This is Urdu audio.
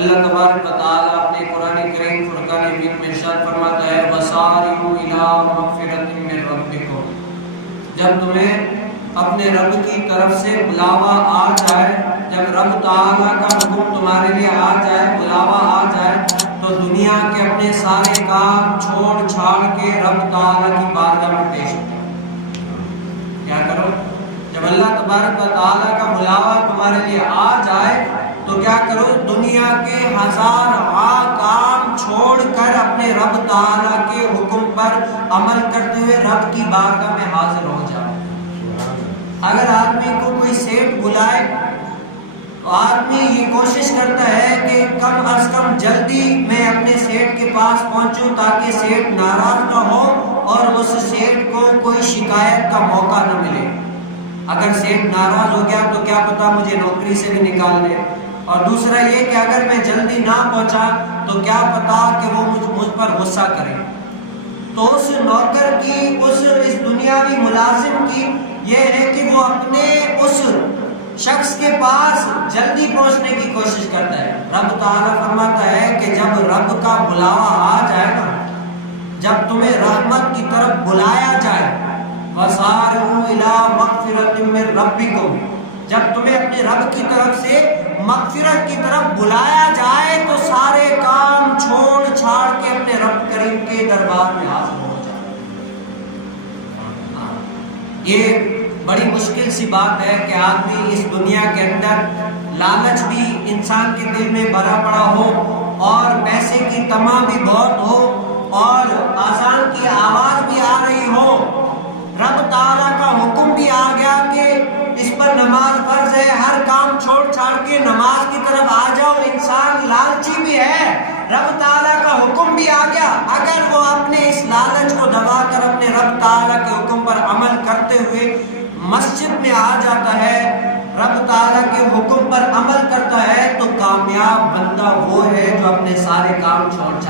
اللہ تبارک و تعالیٰ اپنے قرآن کریم فرقان حمید میں ارشاد فرماتا ہے وَسَارِعُوا إِلَىٰ مَغْفِرَةٍ مِّن رَّبِّكُمْ، جب تمہیں اپنے رب کی طرف سے بلاوا آ جائے، جب رب تعالیٰ کا حکم تمہارے لیے آ جائے، بلاوا آ جائے، تو دنیا کے اپنے سارے کام چھوڑ چھاڑ کے رب تعالیٰ کی بارگاہ میں پیش کرو۔ کیا کرو؟ جب اللہ تبارک و تعالیٰ کا بلاوا تمہارے لیے آ جائے تو کیا کرو؟ دنیا کے ہزار کام چھوڑ کر اپنے رب تعالیٰ کے حکم پر عمل کرتے ہوئے رب کی بارگاہ میں حاضر ہو جاؤ۔ اگر آدمی کو کوئی سیٹ بلائے تو آدمی یہ کوشش کرتا ہے کہ کم از کم جلدی میں اپنے سیٹ کے پاس پہنچوں تاکہ سیٹ ناراض نہ ہو اور اس سیٹ کو کوئی شکایت کا موقع نہ ملے۔ اگر سیٹ ناراض ہو گیا تو کیا پتا مجھے نوکری سے بھی نکال دے، اور دوسرا یہ کہ اگر میں جلدی نہ پہنچا تو کیا پتا کہ وہ مجھ پر غصہ کرے۔ تو اس نوکر کی، اس دنیاوی ملازم کی یہ ہے کہ وہ اپنے اس شخص کے پاس جلدی پہنچنے کی کوشش کرتا ہے۔ رب تعالیٰ فرماتا ہے کہ جب رب کا بلاوا آ جائے نا، جب تمہیں رحمت کی طرف بلایا جائے، وَسَارِعُوا إِلَىٰ مَغْفِرَةٍ مِّن رَّبِّكُمْ، جب تمہیں اپنے رب کی طرف سے مغفرت کی طرف بلایا جائے تو سارے کام چھوڑ چھاڑ کے اپنے رب کریم کے دربار میں حاضر ہو جائے۔ یہ بڑی مشکل سی بات ہے کہ آدمی اس دنیا کے اندر لالچ بھی انسان کے دل میں بھرا پڑا ہو اور پیسے کی تما بھی بہت ہو اور آزان کی آواز بھی آ رہی ہو، رب تعالیٰ کا حکم بھی آ گیا کہ اس پر نماز فرض ہے، ہر کام چھوڑ چھاڑ کے نماز کی طرف آ جاؤ، انسان لالچی بھی ہے، رب تعالیٰ کا حکم بھی آ گیا، اگر وہ اپنے اس لالچ کو دبا کر اپنے رب تعالیٰ کے حکم پر عمل کرتے ہوئے مسجد میں آ جاتا ہے، رب تعالیٰ کے حکم پر عمل کرتا ہے، تو کامیاب بندہ وہ ہے جو اپنے سارے کام چھوڑ چھاڑ